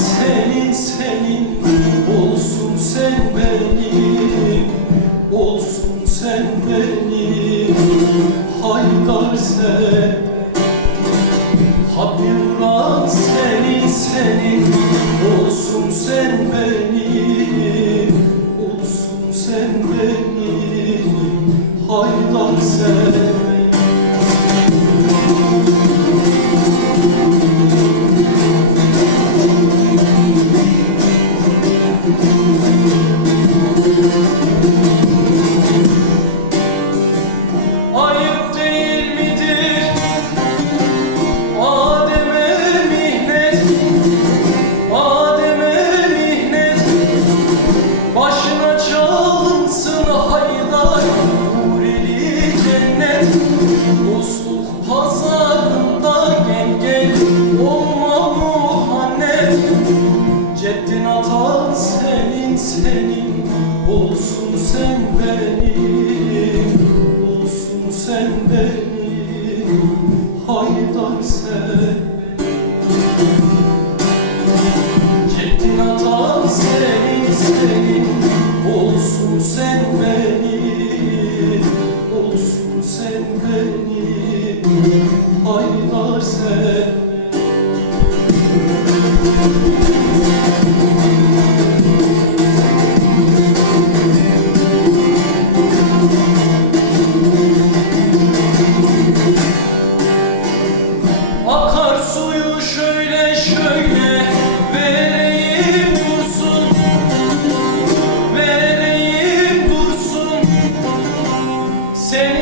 senin senin Olsun sen benim. Olsun sen benim. Haydar sen. Habiburan senin senin. Olsun sen benim. Olsun sen benim. Haydar sen. senin senin Olsun sen benim Say